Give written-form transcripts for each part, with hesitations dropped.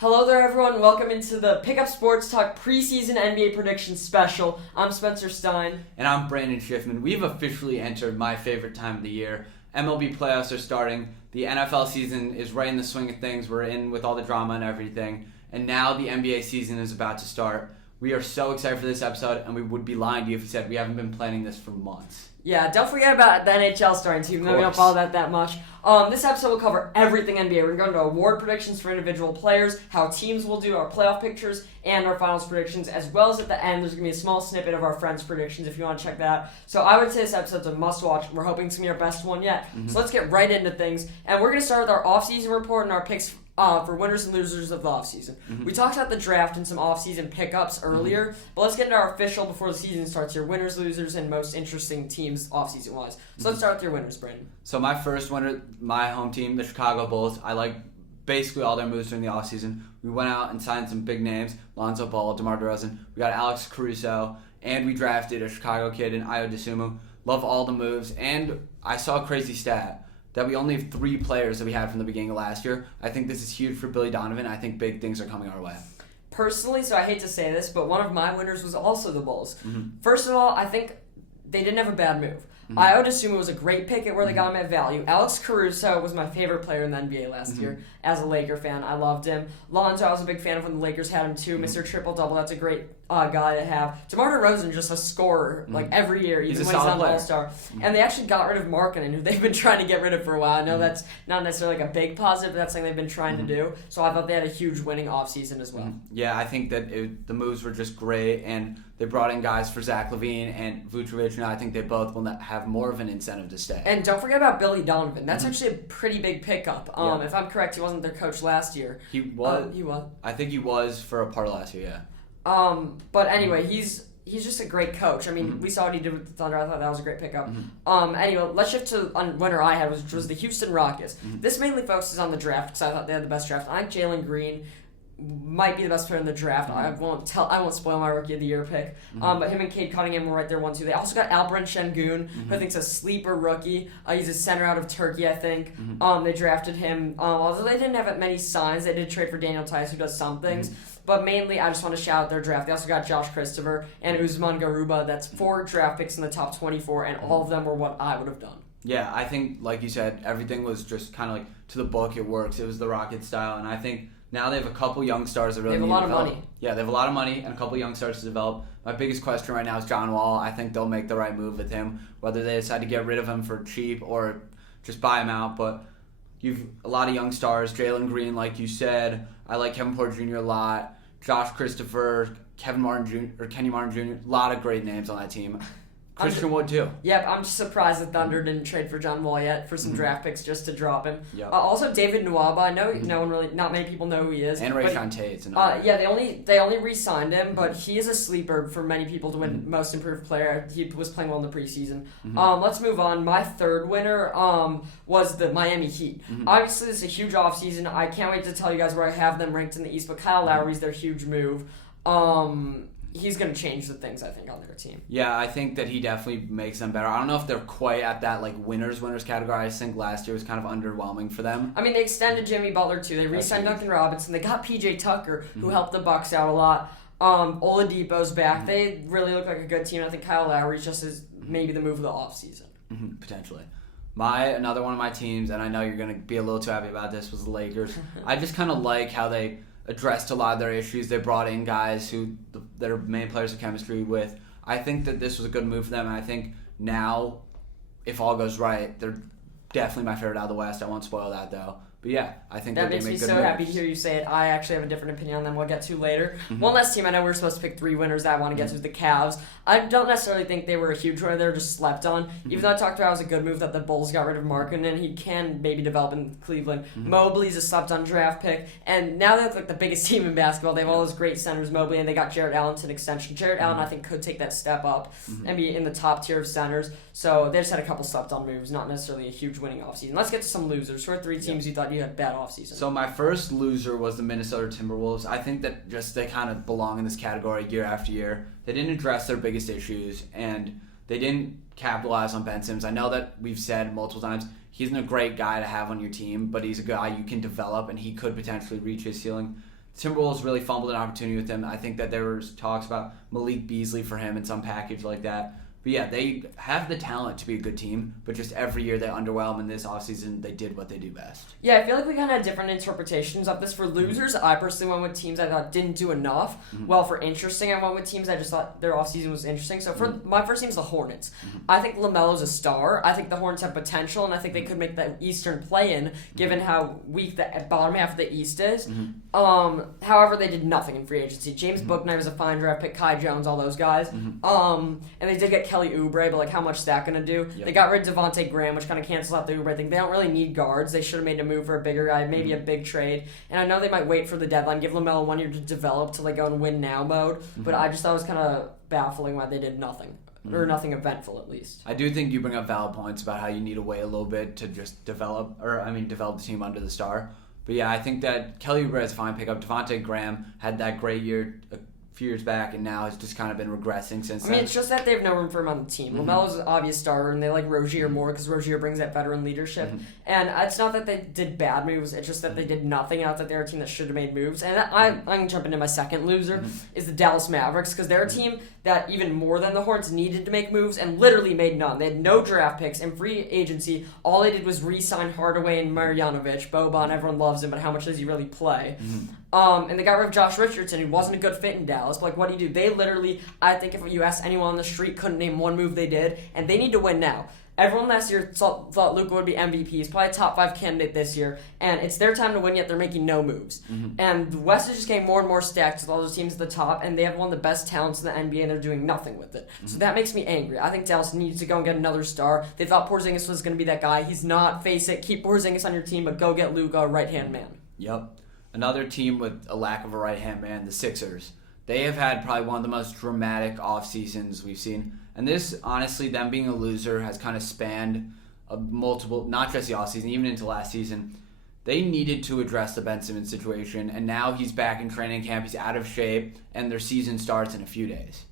Hello there, everyone. Welcome into the Pickup Sports Talk preseason NBA predictions special. I'm Spencer Stein. And I'm Brandon Schiffman. We've officially entered my favorite time of the year. MLB playoffs are starting. The NFL season is right in the swing of things. We're in with all the drama and everything. And now the NBA season is about to start. We are so excited for this episode, and we would be lying to you if we said we haven't been planning this for months. Yeah, don't forget about the NHL starting too, even though we don't follow that much. This episode will cover everything NBA. We're going to go into award predictions for individual players, how teams will do, our playoff pictures, and our finals predictions, as well as at the end, there's going to be a small snippet of our friends' predictions if you want to check that out. So I would say this episode's a must-watch. We're hoping it's going to be our best one yet. Mm-hmm. So let's get right into things. And we're going to start with our off-season report and our picks for winners and losers of the offseason. Mm-hmm. We talked about the draft and some off-season pickups earlier, but let's get into our official before the season starts here. Winners, losers, and most interesting teams off-season-wise. So let's start with your winners, Brandon. So my first winner, my home team, the Chicago Bulls. I like basically all their moves during the offseason. We went out and signed some big names, Lonzo Ball, DeMar DeRozan. We got Alex Caruso, and we drafted a Chicago kid in Ayo Dosunmu. Love all the moves, and I saw a crazy stat that we only have 3 players that we had from the beginning of last year. I think this is huge for Billy Donovan. I think big things are coming our way. Personally, so I hate to say this, but one of my winners was also the Bulls. Mm-hmm. First of all, I think they didn't have a bad move. Mm-hmm. I would assume it was a great pick at where they got him at value. Alex Caruso was my favorite player in the NBA last year. As a Laker fan, I loved him. Lonzo, I was a big fan of when the Lakers had him too. Mr. Triple-Double, that's a great guy to have. DeMar DeRozan, just a scorer like every year, even when he's not an All-Star. And they actually got rid of Markkanen, who they've been trying to get rid of for a while. I know that's not necessarily like a big positive, but that's something they've been trying to do. So I thought they had a huge winning offseason as well. Yeah, I think that the moves were just great, and they brought in guys for Zach LaVine and Vucevic, and I think they both will have more of an incentive to stay. And don't forget about Billy Donovan. That's actually a pretty big pickup. If I'm correct, he wasn't their coach last year. He was. He was. I think he was for a part of last year, yeah. But anyway, he's just a great coach. I mean, we saw what he did with the Thunder. I thought that was a great pickup. Anyway, let's shift to winner I had, which was the Houston Rockets. This mainly focuses on the draft because I thought they had the best draft. I think Jaylen Green might be the best player in the draft. I won't spoil my Rookie of the Year pick. But him and Cade Cunningham were right there 1-2. They also got Alperen Şengün, who I think is a sleeper rookie. He's a center out of Turkey, I think. They drafted him. Although they didn't have many signs, they did trade for Daniel Tice, who does some things. But mainly, I just want to shout out their draft. They also got Josh Christopher and Usman Garuba. That's 4 draft picks in the top 24, and all of them were what I would have done. Yeah, I think, like you said, everything was just kind of like to the book. It works. It was the Rocket style, and I think now they have a couple young stars that really need to develop. They have a lot of money. Yeah, they have a lot of money and a couple young stars to develop. My biggest question right now is John Wall. I think they'll make the right move with him, whether they decide to get rid of him for cheap or just buy him out. But you've a lot of young stars. Jaylen Green, like you said. I like Kevin Porter Jr. a lot. Josh Christopher, Kenny Martin Jr. A lot of great names on that team. Christian Wood too. Yep, I'm just surprised the Thunder didn't trade for John Wall yet for some draft picks just to drop him. Yep. Also, David Nwaba. I know not many people know who he is. And Rayshon Tate's yeah, they only re-signed him, but he is a sleeper for many people to win Most Improved Player. He was playing well in the preseason. Let's move on. My third winner was the Miami Heat. Obviously, this is a huge offseason. I can't wait to tell you guys where I have them ranked in the East, but Kyle Lowry's their huge move. He's going to change the things, I think, on their team. Yeah, I think that he definitely makes them better. I don't know if they're quite at that winners category. I just think last year was kind of underwhelming for them. I mean, they extended Jimmy Butler, too. They re-signed Duncan Robinson. They got P.J. Tucker, who helped the Bucks out a lot. Oladipo's back. They really look like a good team. I think Kyle Lowry just is maybe the move of the offseason. Potentially. Another one of my teams, and I know you're going to be a little too happy about this, was the Lakers. I just kind of like how they addressed a lot of their issues. They brought in guys that are main players of chemistry with. I think that this was a good move for them, and I think now, if all goes right, they're definitely my favorite out of the West. I won't spoil that, though. But yeah, I think that they makes make me good so moves. happy to hear you say it. I actually have a different opinion on them. We'll get to later. One last team I know we're supposed to pick 3 winners that I want to get to is the Cavs. I don't necessarily think they were a huge winner. They were just slept on. Even though I talked about it was a good move that the Bulls got rid of Markkanen, and he can maybe develop in Cleveland. Mobley's a slept on draft pick, and now they're the biggest team in basketball. They have all those great centers, Mobley, and they got Jarrett Allen to an extension. Jarrett Allen, I think, could take that step up and be in the top tier of centers. So they just had a couple slept on moves, not necessarily a huge winning offseason. Let's get to some losers. Who are 3 teams you thought you had bad offseason? So my first loser was the Minnesota Timberwolves. I think that just they kind of belong in this category year after year. They didn't address their biggest issues, and they didn't capitalize on Ben Simmons. I know that we've said multiple times he's a great guy to have on your team, but he's a guy you can develop, and he could potentially reach his ceiling. Timberwolves really fumbled an opportunity with him. I think that there was talks about Malik Beasley for him in some package like that. But yeah, they have the talent to be a good team, but just every year they underwhelm. In this offseason, they did what they do best. Yeah, I feel like we kind of had different interpretations of this. For losers, I personally went with teams I thought didn't do enough. Well, for interesting, I went with teams I just thought their offseason was interesting. So for my first team is the Hornets. I think LaMelo's a star. I think the Hornets have potential, and I think they could make the Eastern play-in, given how weak the bottom half of the East is. However, they did nothing in free agency. James Bouknight was a fine draft pick, Kai Jones, all those guys. And they did get Kelly Oubre, but how much is that going to do? Yep. They got rid of Devonte Graham, which kind of cancels out the Oubre thing. They don't really need guards. They should have made a move for a bigger guy, maybe a big trade. And I know they might wait for the deadline, give LaMelo 1 year to develop to go and win now mode. But I just thought it was kind of baffling why they did nothing. Or nothing eventful, at least. I do think you bring up valid points about how you need to wait a little bit to just develop the team under the star. But yeah, I think that Kelly Oubre is a fine pickup. Devonte Graham had that great year a few years back, and now has just kind of been regressing since then. It's just that they have no room for him on the team. LaMelo's an obvious starter, and they like Rozier more because Rozier brings that veteran leadership. And it's not that they did bad moves, it's just that they did nothing. Not that they're a team that should have made moves. And I'm going to jump into my second loser, is the Dallas Mavericks, because they're a team that even more than the Hornets needed to make moves and literally made none. They had no draft picks and free agency. All they did was re-sign Hardaway and Marjanovic. Boban, everyone loves him, but how much does he really play? And they got rid of Josh Richardson, who wasn't a good fit in Dallas. But what do you do? They literally, I think if you asked anyone on the street, couldn't name one move they did, and they need to win now. Everyone last year thought Luka would be MVP. He's probably a top 5 candidate this year, and it's their time to win, yet they're making no moves. And the West is just getting more and more stacked with all those teams at the top, and they have one of the best talents in the NBA, and they're doing nothing with it. So that makes me angry. I think Dallas needs to go and get another star. They thought Porzingis was going to be that guy. He's not. Face it. Keep Porzingis on your team, but go get Luka, right-hand man. Yep. Another team with a lack of a right-hand man, the Sixers. They have had probably one of the most dramatic off-seasons we've seen. And this, honestly, them being a loser has kind of spanned multiple, not just the offseason, even into last season. They needed to address the Ben Simmons situation, and now he's back in training camp, he's out of shape, and their season starts in a few days.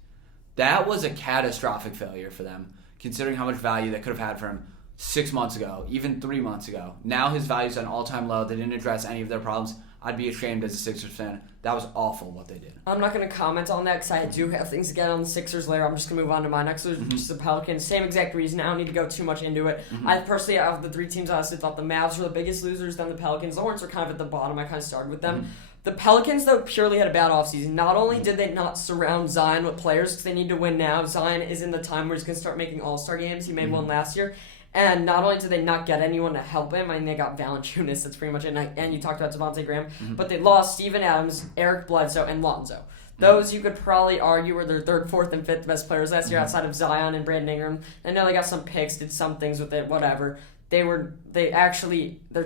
That was a catastrophic failure for them, considering how much value they could have had for him 6 months ago, even 3 months ago. Now his value's at an all-time low. They didn't address any of their problems. I'd be ashamed as a Sixers fan. That was awful what they did. I'm not going to comment on that because I do have things to get on the Sixers later. I'm just going to move on to my next, which is the Pelicans. Same exact reason. I don't need to go too much into it. I personally, out of the 3 teams, I honestly thought the Mavs were the biggest losers, then the Pelicans. The Hornets were kind of at the bottom. I kind of started with them. The Pelicans, though, purely had a bad offseason. Not only did they not surround Zion with players because they need to win now. Zion is in the time where he's going to start making all-star games. He made one last year. And not only did they not get anyone to help him, they got Valanciunas, that's pretty much it. And you talked about Devonte Graham, but they lost Steven Adams, Eric Bledsoe, and Lonzo. Those you could probably argue were their 3rd, 4th, and 5th best players last year outside of Zion and Brandon Ingram. I know they got some picks, did some things with it, whatever. Their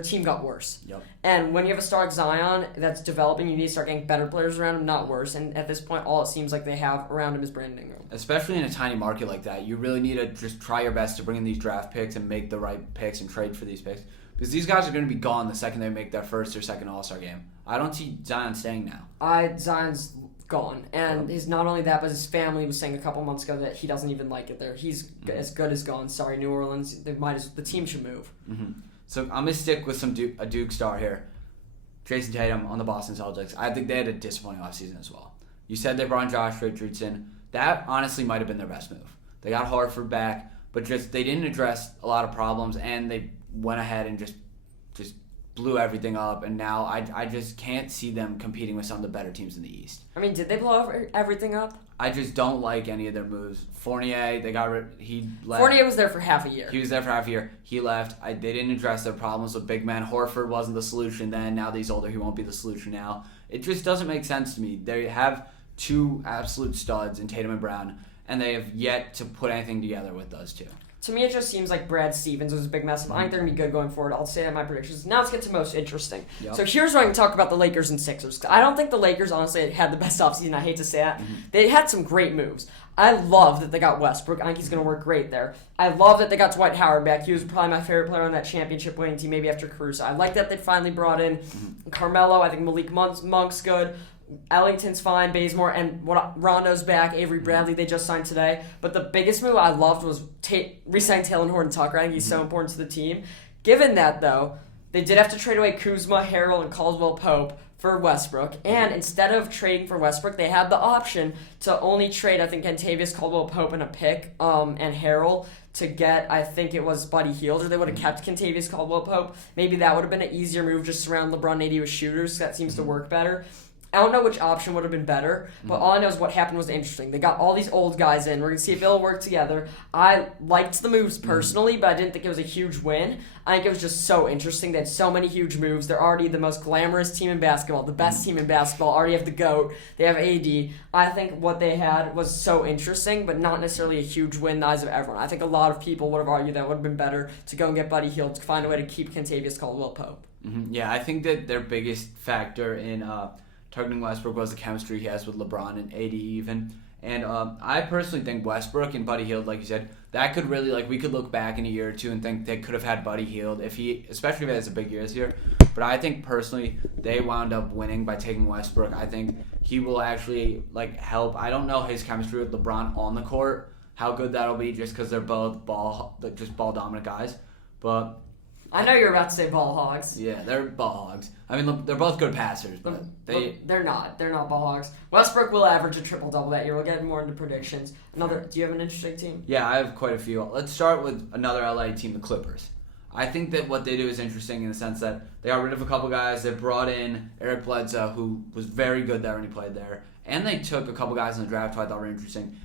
team got worse. Yep. And when you have a star like Zion that's developing, you need to start getting better players around him, not worse. And at this point, all it seems like they have around him is Brandon Ingram. Especially in a tiny market like that, you really need to just try your best to bring in these draft picks and make the right picks and trade for these picks. Because these guys are going to be gone the second they make their 1st or 2nd All-Star game. I don't see Zion staying now. Zion's gone. And he's not only that, but his family was saying a couple months ago that he doesn't even like it there. He's as good as gone. Sorry, New Orleans. The team should move. So I'm going to stick with a Duke star here. Jason Tatum on the Boston Celtics. I think they had a disappointing offseason as well. You said they brought in Josh Richardson. That honestly might have been their best move. They got Horford back, but just they didn't address a lot of problems, and they went ahead and just blew everything up. And now I just can't see them competing with some of the better teams in the East. Did they blow everything up? I just don't like any of their moves. Fournier, he left. Fournier was there for half a year. He was there for half a year. He left. They didn't address their problems with big man. Horford wasn't the solution then. Now that he's older, he won't be the solution now. It just doesn't make sense to me. They have 2 absolute studs in Tatum and Brown, and they have yet to put anything together with those 2. To me, it just seems like Brad Stevens was a big mess up. I think they're going to be good going forward. I'll say that in my predictions. Now let's get to most interesting. Yep. So here's where I can talk about the Lakers and Sixers. I don't think the Lakers, honestly, had the best offseason. I hate to say that. They had some great moves. I love that they got Westbrook. I think he's going to work great there. I love that they got Dwight Howard back. He was probably my favorite player on that championship winning team, maybe after Caruso. I like that they finally brought in Carmelo. I think Malik Monk's good. Ellington's fine, Bazemore, and Rondo's back, Avery Bradley, they just signed today. But the biggest move I loved was re-signing Taylor Horton-Tucker. I think he's so important to the team. Given that, though, they did have to trade away Kuzma, Harrell, and Caldwell Pope for Westbrook, and instead of trading for Westbrook, they had the option to only trade, I think, Kentavious Caldwell-Pope and a pick, and Harrell to get, I think it was Buddy Hield, or they would have kept Kentavious Caldwell-Pope. Maybe that would have been an easier move, just surround LeBron and AD with shooters. That seems to work better. I don't know which option would have been better, but all I know is what happened was interesting. They got all these old guys in. We're going to see if they'll work together. I liked the moves personally, but I didn't think it was a huge win. I think it was just so interesting. They had so many huge moves. They're already the most glamorous team in basketball, the best team in basketball. Already have the GOAT. They have AD. I think what they had was so interesting, but not necessarily a huge win in the eyes of everyone. I think a lot of people would have argued that it would have been better to go and get Buddy Hield to find a way to keep Kentavious Caldwell-Pope. Yeah, I think that their biggest factor in targeting Westbrook was the chemistry he has with LeBron and AD even. And I personally think Westbrook and Buddy Hield, like you said, that could really, we could look back in a year or two and think they could have had Buddy Hield, especially if he has a big year this year. But I think personally they wound up winning by taking Westbrook. I think he will actually help. I don't know his chemistry with LeBron on the court, how good that'll be, just because they're both ball dominant guys. But I know you're about to say ball hogs. Yeah, they're ball hogs. I mean, they're both good passers, but they're not. They're not ball hogs. Westbrook will average a triple-double that year. We'll get more into predictions. Do you have an interesting team? Yeah, I have quite a few. Let's start with another LA team, the Clippers. I think that what they do is interesting in the sense that they got rid of a couple guys. They brought in Eric Bledsoe, who was very good there when he played there. And they took a couple guys in the draft who I thought were interesting.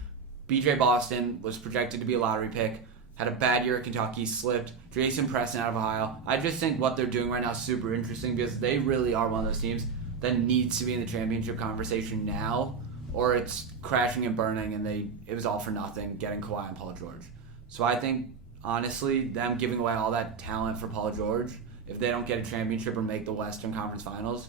BJ Boston was projected to be a lottery pick. Had a bad year at Kentucky, slipped. Jason Preston out of Ohio. I just think what they're doing right now is super interesting because they really are one of those teams that needs to be in the championship conversation now, or it's crashing and burning and it was all for nothing getting Kawhi and Paul George. So I think, honestly, them giving away all that talent for Paul George, if they don't get a championship or make the Western Conference Finals,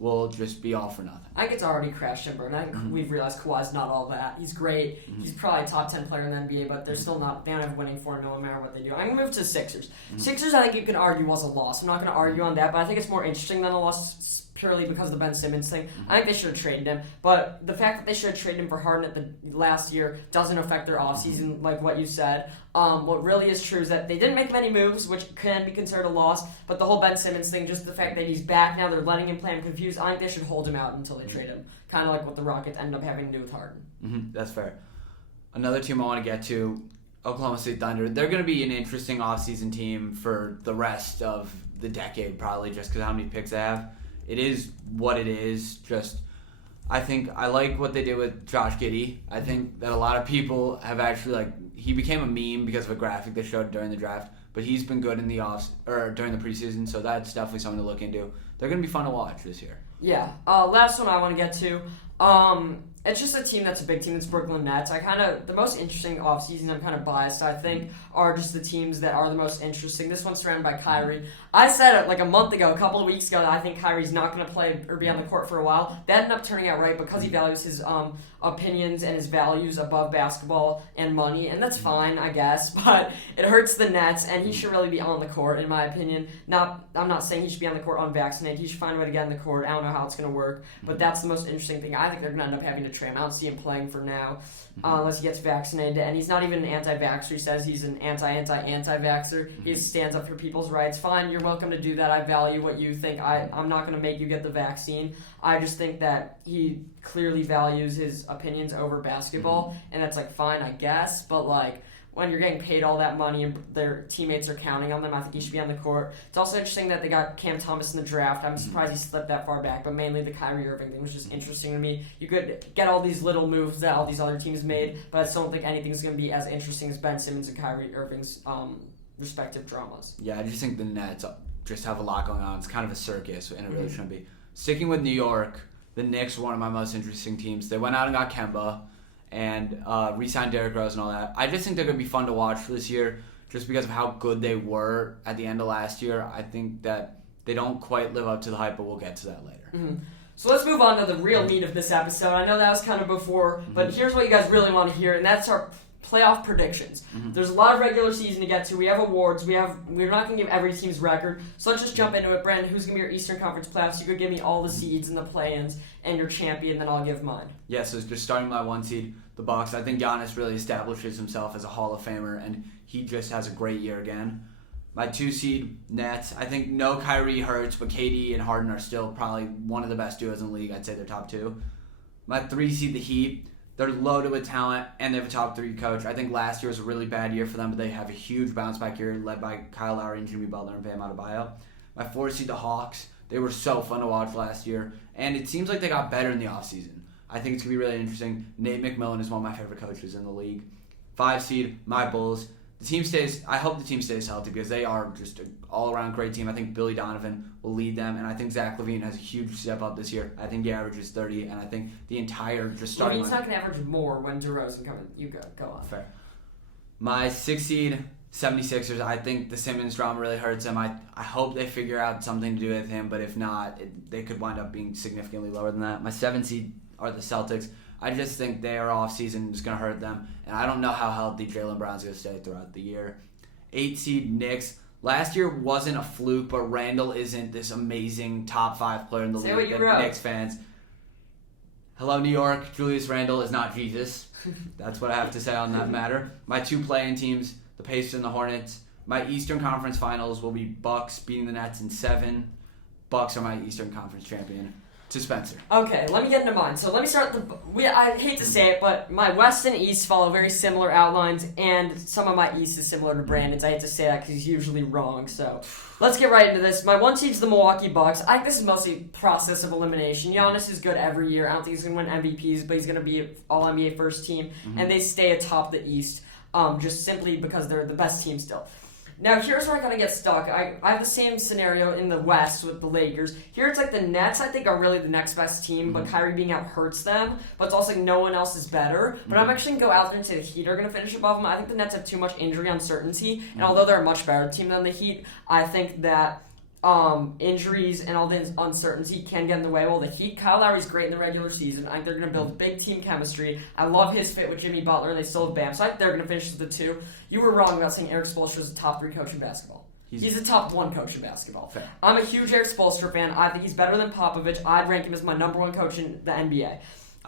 will just be all for nothing. I think it's already crashed and burned. I think we've realized Kawhi's not all that. He's great. He's probably a top 10 player in the NBA, but they're still not. They don't have winning for him no matter what they do. I'm going to move to the Sixers. Sixers, I think you can argue was a loss. I'm not going to argue on that, but I think it's more interesting than a loss purely because of the Ben Simmons thing. I think they should have traded him, but the fact that they should have traded him for Harden at the last year doesn't affect their offseason like what you said. What really is true is that they didn't make many moves, which can be considered a loss, but the whole Ben Simmons thing, just the fact that he's back now, they're letting him play him confused, I think they should hold him out until they trade him. Kind of like what the Rockets end up having to do with Harden. That's fair. Another team I want to get to, Oklahoma City Thunder. They're going to be an interesting offseason team for the rest of the decade, probably, just because how many picks they have. It is what it is. I think I like what they did with Josh Giddey. I think that a lot of people have actually he became a meme because of a graphic they showed during the draft, but he's been good in the during the preseason, so that's definitely something to look into. They're going to be fun to watch this year. Yeah. Last one I want to get to. It's just a team that's a big team. It's Brooklyn Nets. The most interesting offseason, I'm kind of biased, I think, are just the teams that are the most interesting. This one's surrounded by Kyrie. I said it a month ago, a couple of weeks ago, that I think Kyrie's not going to play or be on the court for a while. That ended up turning out right because he values his opinions and his values above basketball and money, and that's fine, I guess, but it hurts the Nets, and he should really be on the court, in my opinion. I'm not saying he should be on the court unvaccinated. He should find a way to get on the court. I don't know how it's going to work, but that's the most interesting thing. I think they're going to end up having to trade him. I don't see him playing for now unless he gets vaccinated, and he's not even an anti-vaxxer. He says he's an anti-vaxxer. He stands up for people's rights. Fine, you're welcome to do that. I value what you think. I'm not going to make you get the vaccine. I just think that he clearly values his opinions over basketball, and that's fine, I guess, but when you're getting paid all that money and their teammates are counting on them, I think he should be on the court. It's also interesting that they got Cam Thomas in the draft. I'm surprised he slipped that far back, but mainly the Kyrie Irving thing was just interesting to me. You could get all these little moves that all these other teams made, but I still don't think anything's going to be as interesting as Ben Simmons and Kyrie Irving's respective dramas. Yeah, I just think the Nets just have a lot going on. It's kind of a circus, and it really shouldn't be. Sticking with New York, the Knicks were one of my most interesting teams. They went out and got Kemba and re-signed Derrick Rose and all that. I just think they're going to be fun to watch this year just because of how good they were at the end of last year. I think that they don't quite live up to the hype, but we'll get to that later. So let's move on to the real meat of this episode. I know that was kind of before, but here's what you guys really want to hear, and that's our playoff predictions. There's a lot of regular season to get to. We have awards. We're not going to give every team's record. So let's just jump into it. Brandon, who's going to be your Eastern Conference playoffs? You could give me all the seeds and the play-ins and your champion, then I'll give mine. Yeah, so just starting my 1 seed, the Bucks. I think Giannis really establishes himself as a Hall of Famer, and he just has a great year again. My 2 seed, Nets. I think no Kyrie hurts, but KD and Harden are still probably one of the best duos in the league. I'd say they're top 2. My 3 seed, the Heat. They're loaded with talent, and they have a top 3 coach. I think last year was a really bad year for them, but they have a huge bounce back year led by Kyle Lowry and Jimmy Butler and Bam Adebayo. My 4 seed, the Hawks. They were so fun to watch last year, and it seems like they got better in the offseason. I think it's going to be really interesting. Nate McMillan is one of my favorite coaches in the league. 5 seed, my Bulls. I hope the team stays healthy because they are just an all-around great team. I think Billy Donovan will lead them, and I think Zach LaVine has a huge step up this year. I think he averages 30, and I think the entire just starting LaVine's not going to average more when DeRozan comes in. You go on. Fair. My 6 seed, 76ers. I think the Simmons drama really hurts them. I hope they figure out something to do with him, but if not, they could wind up being significantly lower than that. My 7 seed are the Celtics. I just think their off-season is going to hurt them, and I don't know how healthy Jaylen Brown's going to stay throughout the year. 8 seed Knicks. Last year wasn't a fluke, but Randall isn't this amazing top 5 player in the league that Knicks fans. Hello, New York. Julius Randle is not Jesus. That's what I have to say on that matter. My 2 play-in teams, the Pacers and the Hornets. My Eastern Conference Finals will be Bucks beating the Nets in 7. Bucks are my Eastern Conference champion. To Spencer. Okay, let me get into mine. So let me start I hate to say it, but my West and East follow very similar outlines, and some of my East is similar to Brandon's. I hate to say that because he's usually wrong. So let's get right into this. My 1 seed's the Milwaukee Bucks. I think this is mostly process of elimination. Giannis is good every year. I don't think he's going to win MVPs, but he's going to be an All-NBA first team, and they stay atop the East just simply because they're the best team still. Now, here's where I'm going to get stuck. I have the same scenario in the West with the Lakers. Here, it's like the Nets, I think, are really the next best team, but Kyrie being out hurts them. But it's also like no one else is better. But I'm actually going to go out there and say the Heat are going to finish above them. I think the Nets have too much injury uncertainty. And although they're a much better team than the Heat, I think that injuries and all the uncertainty can get in the way. Well, the Heat, Kyle Lowry's great in the regular season. I think they're going to build big team chemistry. I love his fit with Jimmy Butler, and they still have Bam. So I think they're going to finish with the 2. You were wrong about saying Eric Spoelstra is a top 3 coach in basketball. He's a top 1 coach in basketball. Fair. I'm a huge Eric Spoelstra fan. I think he's better than Popovich. I'd rank him as my number 1 coach in the NBA.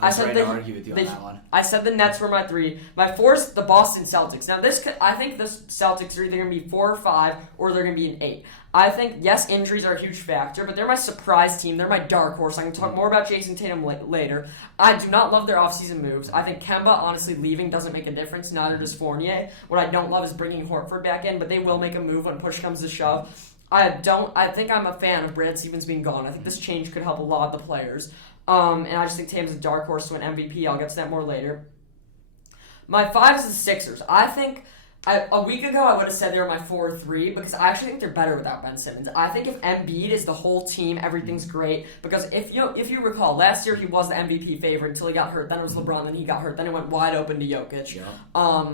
I'm ready to argue with you on that one. I said the Nets were my 3. My 4's the Boston Celtics. Now, I think the Celtics are either going to be 4 or 5, or they're going to be an 8. I think, yes, injuries are a huge factor, but they're my surprise team. They're my dark horse. I can talk more about Jason Tatum later. I do not love their offseason moves. I think Kemba, honestly, leaving doesn't make a difference. Neither does Fournier. What I don't love is bringing Horford back in, but they will make a move when push comes to shove. I think I'm a fan of Brad Stevens being gone. I think this change could help a lot of the players. And I just think Tatum's a dark horse to win MVP. I'll get to that more later. My 5 is the Sixers. I think a week ago I would have said they were my 4-3 because I actually think they're better without Ben Simmons. I think if Embiid is the whole team, everything's great. Because if you recall, last year he was the MVP favorite until he got hurt. Then it was LeBron, then he got hurt. Then it went wide open to Jokic. Yeah.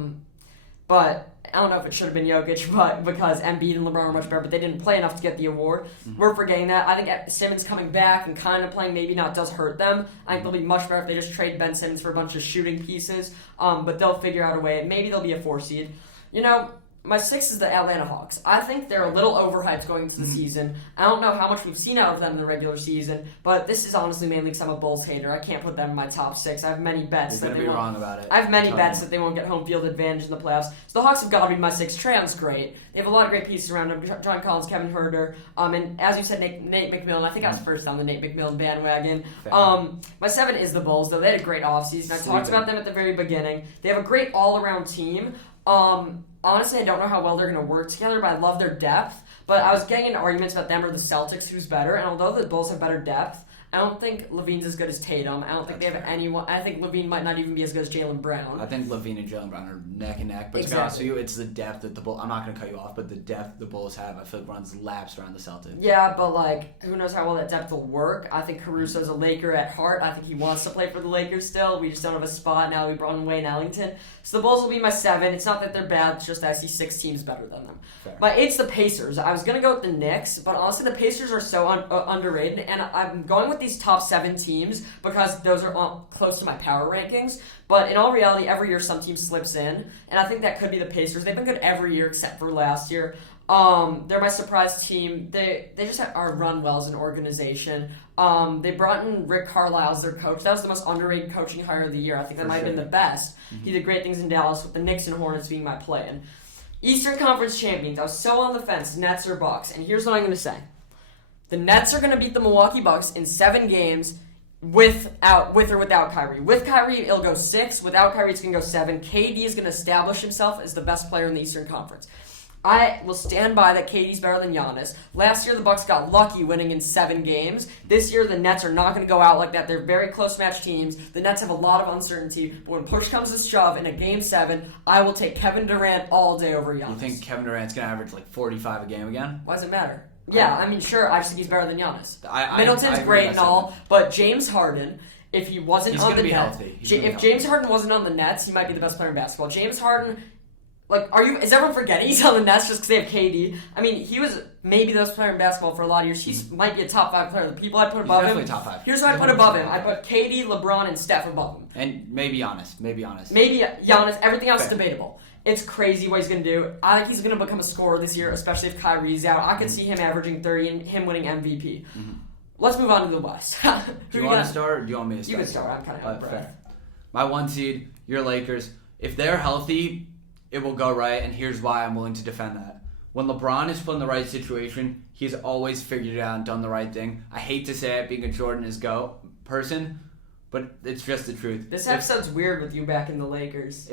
But I don't know if it should have been Jokic, but because Embiid and LeBron are much better, but they didn't play enough to get the award. We're forgetting that. I think Simmons coming back and kind of playing maybe not does hurt them. I think they'll be much better if they just trade Ben Simmons for a bunch of shooting pieces. But they'll figure out a way. Maybe they'll be a 4 seed. My 6 is the Atlanta Hawks. I think they're a little overhyped going into the season. I don't know how much we've seen out of them in the regular season, but this is honestly mainly because I'm a Bulls hater. I can't put them in my top 6. I have many bets that they won't. Wrong about it. I have many bets that they won't get home field advantage in the playoffs. So the Hawks have got to be my 6. Trae Young's great. They have a lot of great pieces around them. John Collins, Kevin Huerter, and as you said, Nate McMillan. I think I was first on the Nate McMillan bandwagon. My 7 is the Bulls, though. They had a great offseason. I talked about them at the very beginning. They have a great all-around team. Honestly, I don't know how well they're going to work together, but I love their depth. But I was getting into arguments about them or the Celtics, who's better. And although the Bulls have better depth, I don't think LaVine's as good as Tatum. I don't think they have anyone. I think LaVine might not even be as good as Jaylen Brown. I think LaVine and Jaylen Brown are neck and neck. But to be honest with you, it's the depth that the Bulls. I'm not going to cut you off, but the depth the Bulls have, I feel like runs laps around the Celtics. Yeah, but who knows how well that depth will work? I think Caruso's a Laker at heart. I think he wants to play for the Lakers still. We just don't have a spot now. We brought in Wayne Ellington. So the Bulls will be my 7. It's not that they're bad. It's just that I see 6 teams better than them. Fair. My 8's the Pacers. I was going to go with the Knicks, but honestly, the Pacers are so underrated, and I'm going with these top 7 teams because those are close to my power rankings. But in all reality, every year some team slips in, and I think that could be the Pacers. They've been good every year except for last year. They're my surprise team. They just are run well as an organization. They brought in Rick Carlisle as their coach. That was the most underrated coaching hire of the year. I think that might have been the best. He did great things in Dallas with the Knicks and Hornets being my play-in. Eastern Conference champions. I was so on the fence, Nets or Bucks, and here's what I'm going to say. The Nets are going to beat the Milwaukee Bucks in 7 games with or without Kyrie. With Kyrie, it'll go 6. Without Kyrie, it's going to go 7. KD is going to establish himself as the best player in the Eastern Conference. I will stand by that KD's better than Giannis. Last year, the Bucks got lucky winning in 7 games. This year, the Nets are not going to go out like that. They're very close match teams. The Nets have a lot of uncertainty. But when push comes to shove in a Game 7, I will take Kevin Durant all day over Giannis. You think Kevin Durant's going to average like 45 a game again? Why does it matter? Yeah, I mean, sure, I just think he's better than Giannis. Middleton's I great and all, but James Harden, if he wasn't on the Nets, if James Harden wasn't on the Nets, he might be the best player in basketball. James Harden, is everyone forgetting he's on the Nets just because they have KD? I mean, he was maybe the best player in basketball for a lot of years. He might be a top 5 player. The people I put above him, definitely top 5. Here's what I put above him. I put KD, LeBron, and Steph above him. And maybe Giannis. Maybe Giannis. Everything else is debatable. It's crazy what he's going to do. I think he's going to become a scorer this year, especially if Kyrie's out. I could see him averaging 30 and him winning MVP. Mm-hmm. Let's move on to the West. Do you want to start or do you want me to start? You can start. I'm kind of out of breath. My 1 seed, your Lakers. If they're healthy, it will go right, and here's why I'm willing to defend that. When LeBron is put in the right situation, he's always figured it out and done the right thing. I hate to say it, being a Jordan is GOAT person, but it's just the truth. This episode's weird with you back in the Lakers.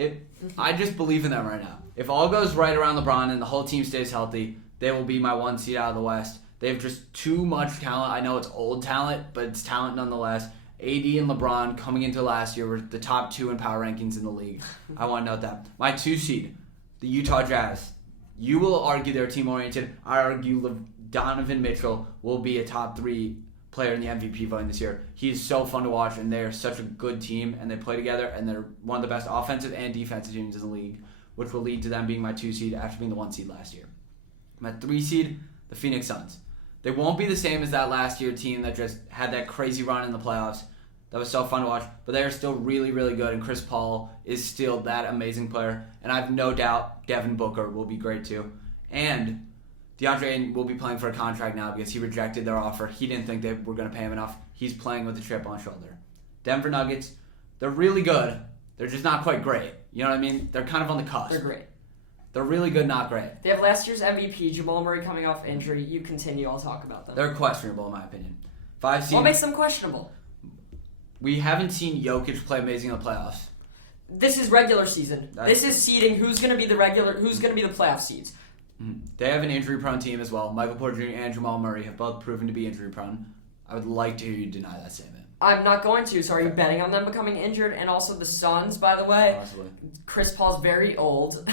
I just believe in them right now. If all goes right around LeBron and the whole team stays healthy, they will be my 1 seed out of the West. They have just too much talent. I know it's old talent, but it's talent nonetheless. AD and LeBron coming into last year were the top 2 in power rankings in the league. I want to note that. My 2 seed, the Utah Jazz. You will argue they're team-oriented. I argue Donovan Mitchell will be a top 3 player in the MVP voting this year. He's so fun to watch, and they're such a good team, and they play together, and they're one of the best offensive and defensive teams in the league, which will lead to them being my 2 seed after being the 1 seed last year. My 3 seed, the Phoenix Suns. They won't be the same as that last year team that just had that crazy run in the playoffs. That was so fun to watch, but they are still really, really good, and Chris Paul is still that amazing player, and I have no doubt Devin Booker will be great too. And DeAndre Ayton will be playing for a contract now because he rejected their offer. He didn't think they were going to pay him enough. He's playing with a chip on his shoulder. Denver Nuggets, they're really good. They're just not quite great. You know what I mean? They're kind of on the cusp. They're great. They're really good, not great. They have last year's MVP, Jamal Murray, coming off injury. You continue, I'll talk about them. They're questionable, in my opinion. 5 seed. What makes them questionable? We haven't seen Jokic play amazing in the playoffs. This is regular season. This is seeding who's going to be the playoff seeds. They have an injury-prone team as well. Michael Porter Jr. and Jamal Murray have both proven to be injury-prone. I would like to hear you deny that statement. I'm not going to. So are you betting on them becoming injured? And also the Suns, by the way. Possibly. Chris Paul's very old.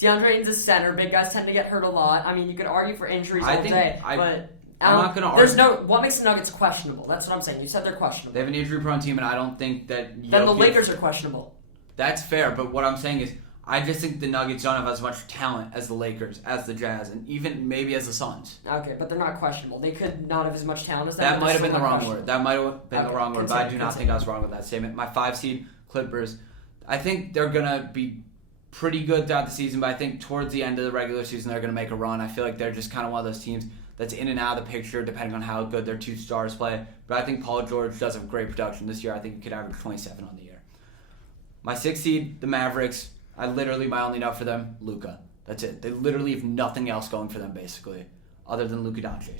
DeAndre Ayton's a center. Big guys tend to get hurt a lot. I mean, you could argue for injuries all day, but I'm not going to argue. What makes the Nuggets questionable? That's what I'm saying. You said they're questionable. They have an injury-prone team, and I don't think that Jokic... Then the Lakers are questionable. That's fair, but what I'm saying is I just think the Nuggets don't have as much talent as the Lakers, as the Jazz, and even maybe as the Suns. Okay, but they're not questionable. They could not have as much talent as them. That might have been the wrong word. That might have been the wrong word, but I do not think I was wrong with that statement. My 5 seed, Clippers, I think they're going to be pretty good throughout the season, but I think towards the end of the regular season they're going to make a run. I feel like they're just kind of one of those teams that's in and out of the picture depending on how good their 2 stars play. But I think Paul George does have great production this year. I think he could average 27 on the year. My 6th seed, the Mavericks. My only note for them, Luka. That's it. They literally have nothing else going for them, basically, other than Luka Doncic.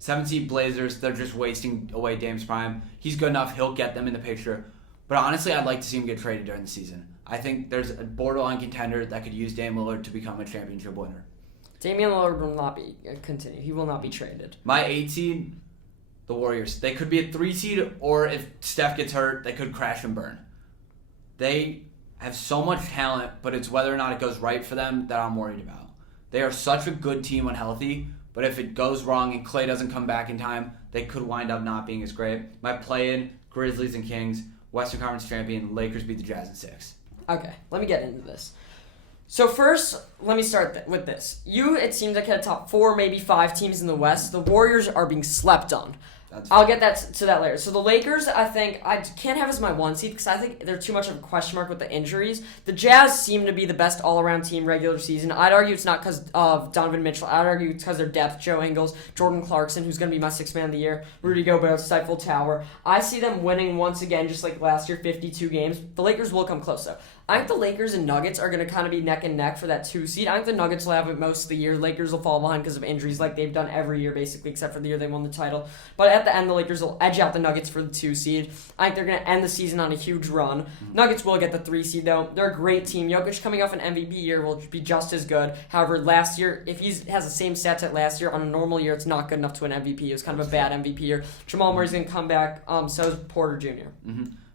7th seed Blazers, they're just wasting away Dame's prime. He's good enough. He'll get them in the picture. But honestly, I'd like to see him get traded during the season. I think there's a borderline contender that could use Dame Lillard to become a championship winner. Damian Lillard will not be continue. He will not be traded. My 8th seed, the Warriors. They could be a 3 seed, or if Steph gets hurt, they could crash and burn. They have so much talent, but it's whether or not it goes right for them that I'm worried about. They are such a good team when healthy, but if it goes wrong and Klay doesn't come back in time, they could wind up not being as great. My play-in, Grizzlies and Kings, Western Conference champion, Lakers beat the Jazz in 6. Okay, let me get into this. So first, let me start with this. It seems like had top 4, maybe 5 teams in the West. The Warriors are being slept on. I'll get to that later. So the Lakers, I think, I can't have as my 1 seed because I think they're too much of a question mark with the injuries. The Jazz seem to be the best all-around team regular season. I'd argue it's not because of Donovan Mitchell. I'd argue it's because of their depth. Joe Ingles, Jordan Clarkson, who's going to be my 6th man of the year, Rudy Gobert, Stifle Tower. I see them winning once again, just like last year, 52 games. The Lakers will come close, though. I think the Lakers and Nuggets are going to kind of be neck and neck for that 2 seed. I think the Nuggets will have it most of the year. Lakers will fall behind because of injuries like they've done every year basically, except for the year they won the title. But at the end, the Lakers will edge out the Nuggets for the 2 seed. I think they're going to end the season on a huge run. Nuggets will get the 3 seed though. They're a great team. Jokic coming off an MVP year will be just as good. However, last year, if he has the same stats at last year, on a normal year, it's not good enough to win MVP. It was kind of a bad MVP year. Jamal Murray's going to come back. So is Porter Jr.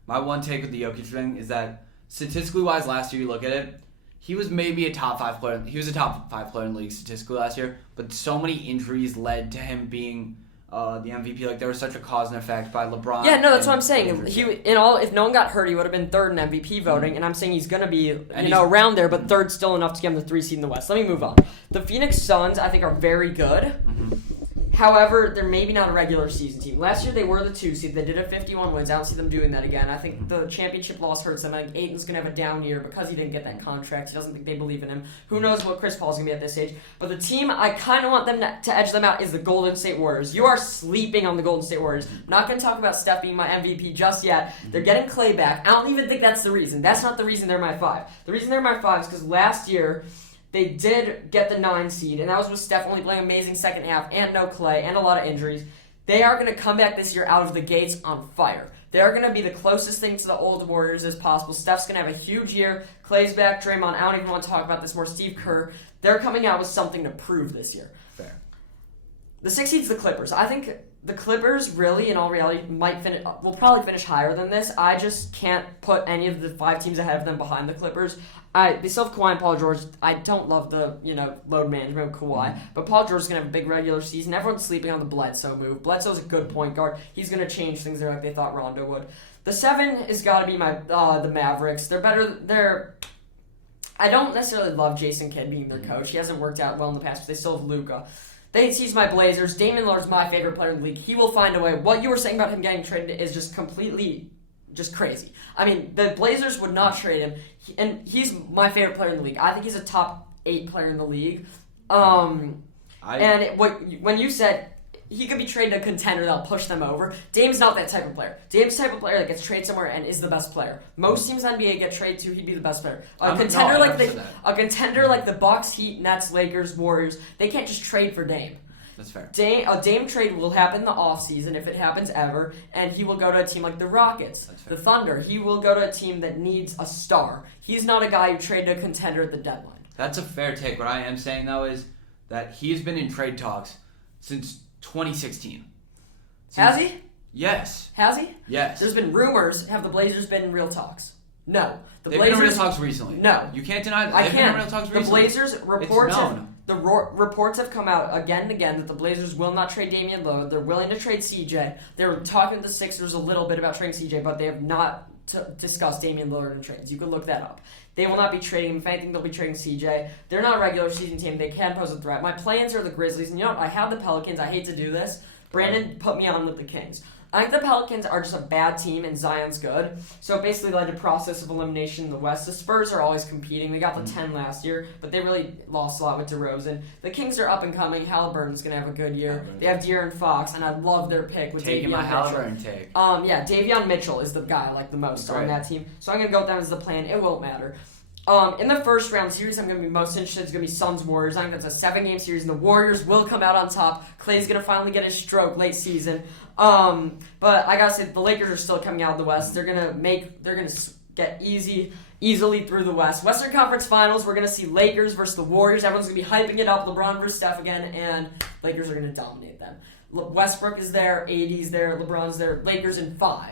My one take with the Jokic thing is that statistically wise, last year you look at it, he was maybe a top 5 player. He was a top 5 player in the league statistically last year, but so many injuries led to him being the MVP. Like there was such a cause and effect by LeBron. Yeah, no, that's what I'm saying. If no one got hurt, he would have been third in MVP voting, and I'm saying he's going to be around there, but third still enough to get him the 3 seed in the West. Let me move on. The Phoenix Suns, I think, are very good. However, they're maybe not a regular season team. Last year, they were the 2 seed. They did have 51 wins. I don't see them doing that again. I think the championship loss hurts them. I think Ayton's going to have a down year because he didn't get that contract. He doesn't think they believe in him. Who knows what Chris Paul's going to be at this age. But the team I kind of want them to edge them out is the Golden State Warriors. You are sleeping on the Golden State Warriors. I'm not going to talk about Steph being my MVP just yet. They're getting Clay back. I don't even think that's the reason. That's not the reason they're my 5. The reason they're my 5 is because last year they did get the 9 seed, and that was with Steph only playing amazing second half and no Clay and a lot of injuries. They are going to come back this year out of the gates on fire. They are going to be the closest thing to the old Warriors as possible. Steph's going to have a huge year. Clay's back. Draymond, I don't even want to talk about this more. Steve Kerr. They're coming out with something to prove this year. Fair. The 6 seed's the Clippers. I think the Clippers really, in all reality, will probably finish higher than this. I just can't put any of the 5 teams ahead of them behind the Clippers. They still have Kawhi and Paul George. I don't love the, load management of Kawhi, but Paul George is going to have a big regular season. Everyone's sleeping on the Bledsoe move. Bledsoe's a good point guard. He's going to change things there like they thought Rondo would. The 7 is got to be the Mavericks. They're better. I don't necessarily love Jason Kidd being their coach. He hasn't worked out well in the past, but they still have Luka. They sees my Blazers. Damian Lillard's my favorite player in the league. He will find a way. What you were saying about him getting traded is just completely crazy. I mean, the Blazers would not trade him, and he's my favorite player in the league. I think he's a top 8 player in the league. When you said he could be traded to a contender that'll push them over, Dame's not that type of player. Dame's the type of player that gets traded somewhere and is the best player. Most teams in the NBA get traded to, he'd be the best player. A contender like the Bucks, Heat, Nets, Lakers, Warriors, they can't just trade for Dame. That's fair. A Dame trade will happen in the offseason, if it happens ever, and he will go to a team like the Rockets, the Thunder. He will go to a team that needs a star. He's not a guy who traded a contender at the deadline. That's a fair take. What I am saying, though, is that he's been in trade talks since 2016. Has he? Yes. Has he? Yes. There's been rumors. Have the Blazers been in real talks? No. They've been in real talks recently. No. You can't deny that. I They've been in real talks recently. The Blazers reports have come out again and again that the Blazers will not trade Damian Lillard. They're willing to trade CJ. They were talking to the Sixers a little bit about trading CJ, but they have not discussed Damian Lillard in trades. You can look that up. They will not be trading him. If anything, they'll be trading CJ. They're not a regular season team. They can pose a threat. My plans are the Grizzlies. And you know what? I have the Pelicans. I hate to do this. Brandon put me on with the Kings. I think the Pelicans are just a bad team and Zion's good. So it basically led to process of elimination in the West. The Spurs are always competing. They got the 10 last year, but they really lost a lot with DeRozan. The Kings are up and coming. Halliburton's going to have a good year. They have De'Aaron Fox, and I love their pick with Taking Davion my Mitchell. Halliburton take. Davion Mitchell is the guy I like the most on that team. So I'm going to go with them as the plan. It won't matter. In the first round series, I'm going to be most interested. It's going to be Suns-Warriors. I think that's a 7-game series, and the Warriors will come out on top. Clay's going to finally get his stroke late season. But I got to say, the Lakers are still coming out of the West. They're going to get easily through the West. Western Conference Finals, we're going to see Lakers versus the Warriors. Everyone's going to be hyping it up. LeBron versus Steph again, and Lakers are going to dominate them. Westbrook is there, AD's there, LeBron's there, Lakers in 5.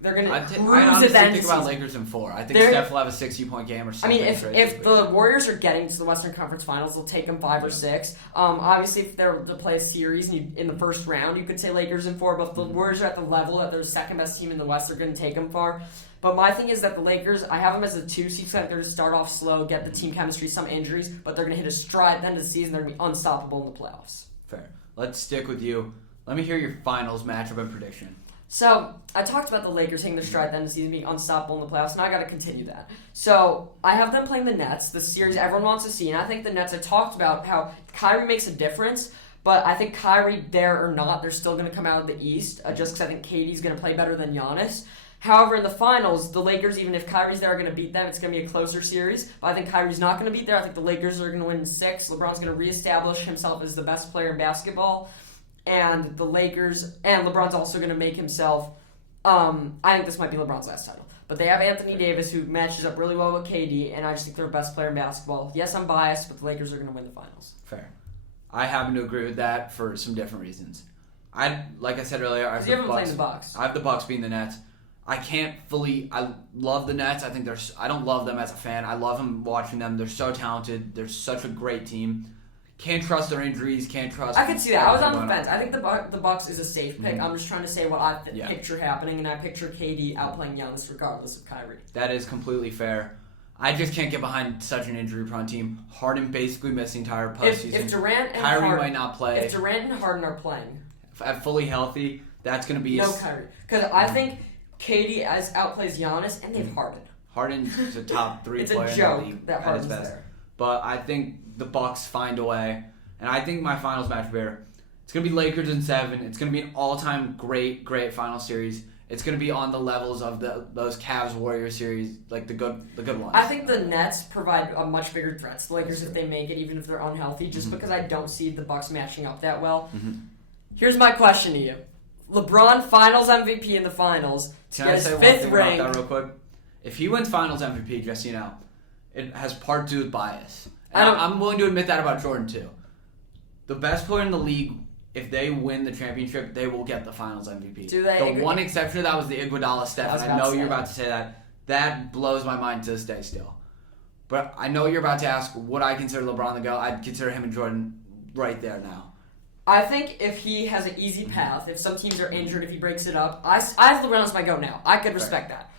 They're going to I honestly think about Lakers in 4. I think Steph will have a 60-point game or something. I mean, if the Warriors are getting to the Western Conference Finals, they'll take them 5 or 6. Obviously, if they're to play a series in the first round, you could say Lakers in 4. But if the Warriors are at the level that they're the second-best team in the West, they're going to take them far. But my thing is that the Lakers, I have them as a 2 seed. So they're going to start off slow, get the team chemistry, some injuries, but they're going to hit a stride at the end of the season. They're going to be unstoppable in the playoffs. Fair. Let's stick with you. Let me hear your finals matchup and prediction. So, I talked about the Lakers hitting their stride at the end of the season, being unstoppable in the playoffs, and I got to continue that. So, I have them playing the Nets, the series everyone wants to see, and I think the Nets, I talked about how Kyrie makes a difference, but I think Kyrie, there or not, they're still going to come out of the East, just because I think KD's going to play better than Giannis. However, in the finals, the Lakers, even if Kyrie's there, are going to beat them. It's going to be a closer series. But I think Kyrie's not going to beat there. I think the Lakers are going to win in 6. LeBron's going to reestablish himself as the best player in basketball. And LeBron's also going to make himself, I think this might be LeBron's last title. But they have Anthony Davis, who matches up really well with KD, and I just think they're the best player in basketball. Yes, I'm biased, but the Lakers are going to win the finals. Fair. I happen to agree with that for some different reasons. Like I said earlier, I have the Bucks. I have the Bucks beating the Nets. I love the Nets. I don't love them as a fan. I love them watching them. They're so talented. They're such a great team. Can't trust their injuries. Can't trust. I can see that. I was on the fence. I think the Bucks is a safe pick. I'm just trying to say what I picture happening, and I picture KD outplaying Giannis regardless of Kyrie. That is completely fair. I just can't get behind such an injury-prone team. Harden basically missed the entire postseason. If Durant and Kyrie might not play. If Durant and Harden are playing, fully healthy, that's going to be no Kyrie. Because I think KD outplays Giannis, and they have Harden. Harden's a top 3 player. It's a joke in the league that Harden's there. But I think the Bucks find a way, and I think my finals match here, it's going to be Lakers in 7. It's going to be an all-time great final series. It's going to be on the levels of those Cavs-Warriors series, like the good ones. I think the Nets provide a much bigger threat to the Lakers if they make it, even if they're unhealthy, just because I don't see the Bucks matching up that well. Here's my question to you. LeBron finals MVP in the finals. Can I say one thing about that real quick? If he wins finals MVP, just so you know, it has part to do with bias. And I'm willing to admit that about Jordan, too. The best player in the league, if they win the championship, they will get the finals MVP. Do they? The one exception to that was the Iguodala Steph. I know you're about to say that. That blows my mind to this day still. But I know you're about to ask, would I consider LeBron the GOAT? I'd consider him and Jordan right there now. I think if he has an easy path, if some teams are injured, if he breaks it up, I have LeBron as my GOAT now. I could respect that.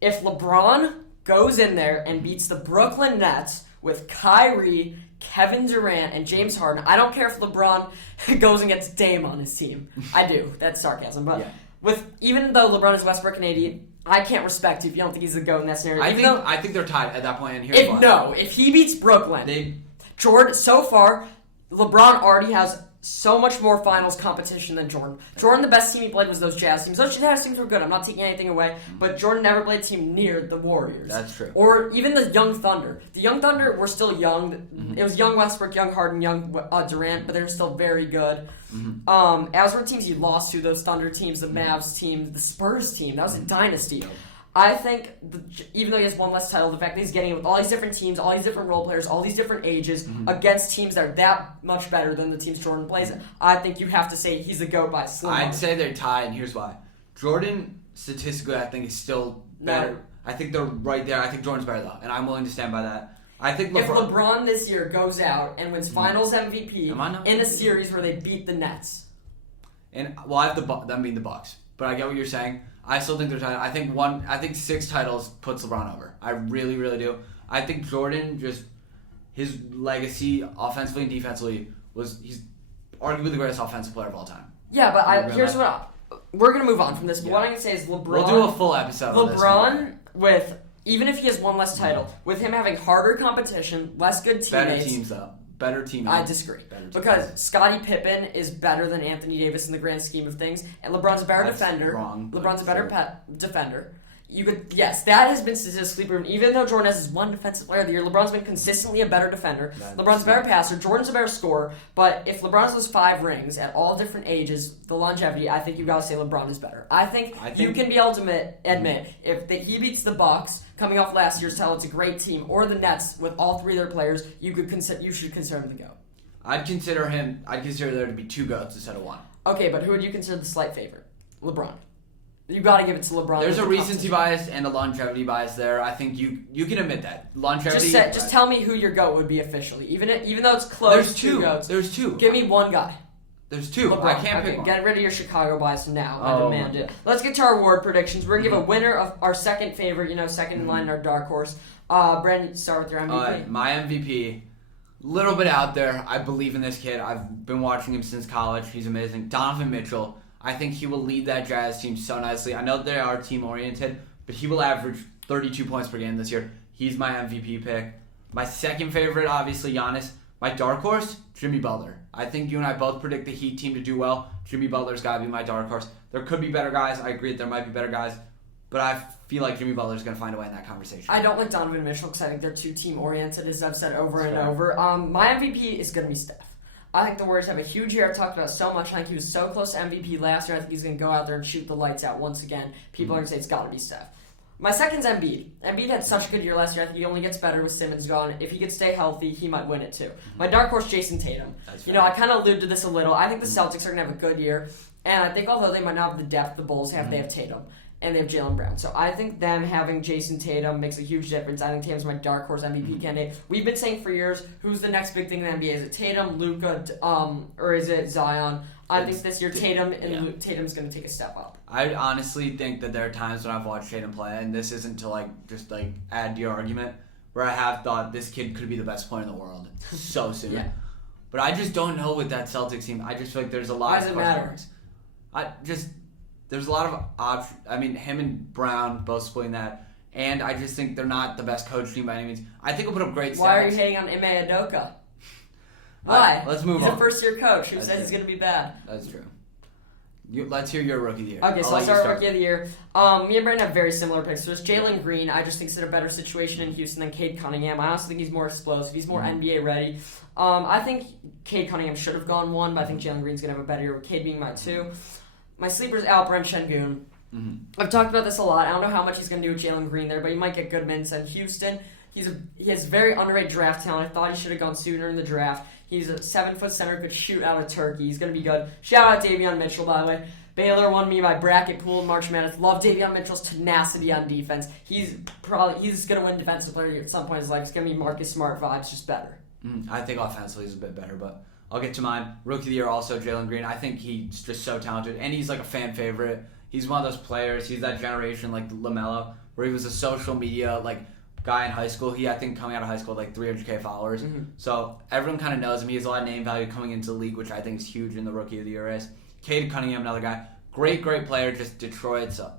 If LeBron goes in there and beats the Brooklyn Nets with Kyrie, Kevin Durant, and James Harden, I don't care if LeBron goes and gets Dame on his team. I do. That's sarcasm. But even though LeBron is Westbrook and AD, I can't respect you if you don't think he's the GOAT in that scenario. I think they're tied at that point. And here's why. If he beats Brooklyn, Jordan, so far, LeBron already has so much more finals competition than Jordan. Jordan, the best team he played was those Jazz teams. Those Jazz teams were good. I'm not taking anything away. But Jordan never played a team near the Warriors. That's true. Or even the Young Thunder. The Young Thunder were still young. It was young Westbrook, young Harden, young Durant, but they were still very good. As were teams you lost to, those Thunder teams, the Mavs team, the Spurs team. That was a dynasty. I think, even though he has one less title, the fact that he's getting it with all these different teams, all these different role players, all these different ages, against teams that are that much better than the teams Jordan plays, I think you have to say he's the GOAT by a slim margin. I'd say they're tied, and here's why. Jordan, statistically, I think is still better. No. I think they're right there. I think Jordan's better, though, and I'm willing to stand by that. I think if LeBron this year goes out and wins Finals MVP in a series where they beat the Nets. And I have the Bucks, but I get what you're saying. I still think they're tied. I think 6 titles puts LeBron over. I really, really do. I think Jordan, just his legacy offensively and defensively, he's arguably the greatest offensive player of all time. Yeah, but here's what we're gonna move on from this. But what I'm gonna say is LeBron. We'll do a full episode. LeBron with even if he has one less title, with him having harder competition, less good teammates. Better teams though. Better team. I disagree. Because Scottie Pippen is better than Anthony Davis in the grand scheme of things, and LeBron's a better defender. LeBron's a better defender. That has been statistically proven. Even though Jordan has his one defensive player of the year, LeBron's been consistently a better defender. LeBron's a better passer. Jordan's a better scorer. But if LeBron has those 5 rings at all different ages, the longevity, I think you gotta say LeBron is better. I think you can be able to admit if he beats the Bucks coming off last year's title, it's a great team, or the Nets with all 3 of their players, you should consider him the GOAT. I'd consider there to be 2 GOATs instead of 1. Okay, but who would you consider the slight favorite? LeBron. You gotta give it to LeBron. There's a recency bias and a longevity bias there. I think you can admit that. Longevity. Just tell me who your GOAT would be officially. Even though it's close. There's 2 GOATs. There's 2. Give me one guy. There's 2. LeBron. I can't pick one. Get rid of your Chicago bias now. I demand it. Let's get to our award predictions. We're gonna give a winner of our second favorite. Second in line in our dark horse. Brandon, start with your MVP. My MVP. Little bit out there. I believe in this kid. I've been watching him since college. He's amazing. Donovan Mitchell. I think he will lead that Jazz team so nicely. I know they are team-oriented, but he will average 32 points per game this year. He's my MVP pick. My second favorite, obviously, Giannis. My dark horse, Jimmy Butler. I think you and I both predict the Heat team to do well. Jimmy Butler's got to be my dark horse. There could be better guys. I agree that there might be better guys. but I feel like Jimmy Butler's going to find a way in that conversation. I don't like Donovan Mitchell because I think they're too team-oriented, as I've said over and over. My MVP is going to be Steph. I think the Warriors have a huge year. I talked about it so much. I think he was so close to MVP last year. I think he's going to go out there and shoot the lights out once again. People are going to say it's got to be Steph. My second's Embiid. Embiid had such a good year last year. I think he only gets better with Simmons gone. If he could stay healthy, he might win it too. My dark horse, Jason Tatum. I kind of alluded to this a little. I think the Celtics are going to have a good year. And I think although they might not have the depth the Bulls have, they have Tatum. And they have Jaylen Brown. So I think them having Jason Tatum makes a huge difference. I think Tatum's my dark horse MVP candidate. We've been saying for years, who's the next big thing in the NBA? Is it Tatum, Luka, or is it Zion? I think this year Tatum and Tatum's going to take a step up. I honestly think that there are times when I've watched Tatum play, and this isn't to just add to your argument, where I have thought this kid could be the best player in the world so soon. Yeah. But I just don't know with that Celtics team. I just feel like there's a lot of question marks. There's a lot of options. I mean, him and Brown both splitting that. And I just think they're not the best coach team by any means. I think we'll put up great stats. Why are you hating on Ime Udoka? Why? Let's move on. He's a first-year coach who says he's going to be bad. That's true. Let's hear your rookie of the year. Okay, so I'll start rookie of the year. Me and Brandon have very similar picks. So it's Jaylen Green. I just think he's in a better situation in Houston than Cade Cunningham. I also think he's more explosive. He's more NBA ready. I think Cade Cunningham should have gone 1, but I think Jaylen Green's going to have a better year with Cade being my 2. My sleeper is Alperen Şengün. I've talked about this a lot. I don't know how much he's going to do with Jaylen Green there, but he might get good minutes in Houston. He has very underrated draft talent. I thought he should have gone sooner in the draft. He's a 7-foot center, could shoot out of Turkey. He's going to be good. Shout out Davion Mitchell, by the way. Baylor won me my bracket pool in March Madness. Love Davion Mitchell's tenacity on defense. He's going to win Defensive Player at some point in his life. It's going to be Marcus Smart vibes, just better. I think offensively he's a bit better, but I'll get to mine. Rookie of the year also Jaylen Green. I think he's just so talented, and he's like a fan favorite. He's one of those players. He's that generation like LaMelo, where he was a social media guy in high school. I think coming out of high school had 300K followers. So everyone kind of knows him. He has a lot of name value coming into the league, which I think is huge in the Rookie of the Year race. Cade Cunningham, another guy. Great player, just Detroit. So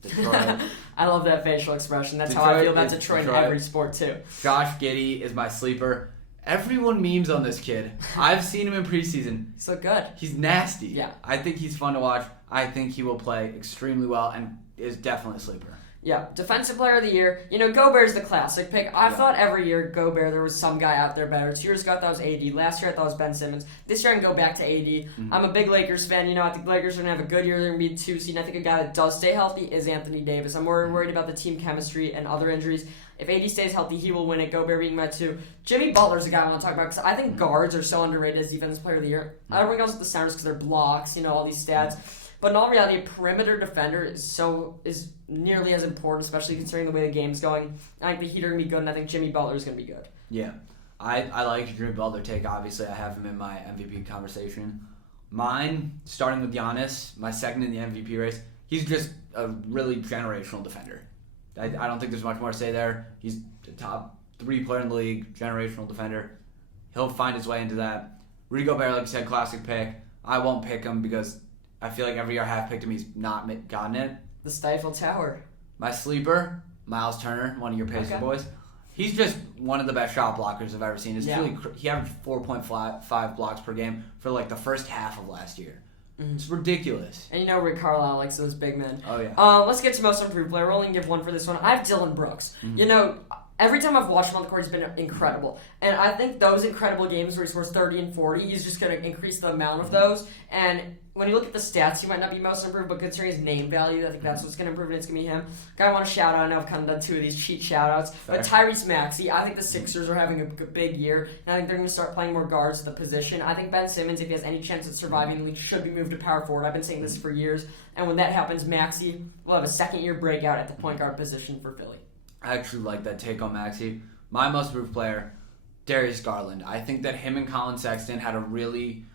Detroit. I love that facial expression. That's how I feel about Detroit in every sport too. Josh Giddey is my sleeper. Everyone memes on this kid. I've seen him in preseason. He's so good. He's nasty. Yeah. I think he's fun to watch. I think he will play extremely well and is definitely a sleeper. Yeah, Defensive Player of the Year. Gobert's the classic pick. I thought every year Gobert there was some guy out there better. 2 years ago I thought it was AD. Last year I thought it was Ben Simmons. This year I can go back to AD. I'm a big Lakers fan. I think the Lakers are going to have a good year. They're going to be 2 seed. I think a guy that does stay healthy is Anthony Davis. I'm more worried about the team chemistry and other injuries. If AD stays healthy, he will win it. Gobert being my 2. Jimmy Butler's the guy I want to talk about because I think guards are so underrated as Defensive Player of the Year. Everyone goes with the centers because they're blocks, all these stats. But in all reality, a perimeter defender is nearly as important, especially considering the way the game's going. I think the Heat are going to be good, and I think Jimmy Butler is going to be good. Yeah. I like Jimmy Butler take. Obviously, I have him in my MVP conversation. Mine, starting with Giannis, my second in the MVP race, he's just a really generational defender. I don't think there's much more to say there. He's the top 3 player in the league, generational defender. He'll find his way into that. Rudy Gobert, like you said, classic pick. I won't pick him because I feel like every year I have picked him, he's not gotten it. The Stifle Tower. My sleeper, Miles Turner, one of your Pacers boys. He's just one of the best shot blockers I've ever seen. He averaged 4.5 blocks per game for the first half of last year. It's ridiculous. And Rick Carlisle likes those big men. Oh, yeah. Let's get to most improved player. We'll only give one for this one. I have Dylan Brooks. Every time I've watched him on the court, he's been incredible. And I think those incredible games where he scores 30 and 40, he's just going to increase the amount of those. And when you look at the stats, he might not be most improved, but considering his name value, I think that's what's going to improve, and it's going to be him. Guy I want to shout out, I know I've kind of done 2 of these cheat shout-outs, but Tyrese Maxey, I think the Sixers are having a big year, and I think they're going to start playing more guards at the position. I think Ben Simmons, if he has any chance at surviving the league, should be moved to power forward. I've been saying this for years, and when that happens, Maxey will have a second-year breakout at the point guard position for Philly. I actually like that take on Maxey. My most improved player, Darius Garland. I think that him and Colin Sexton had a really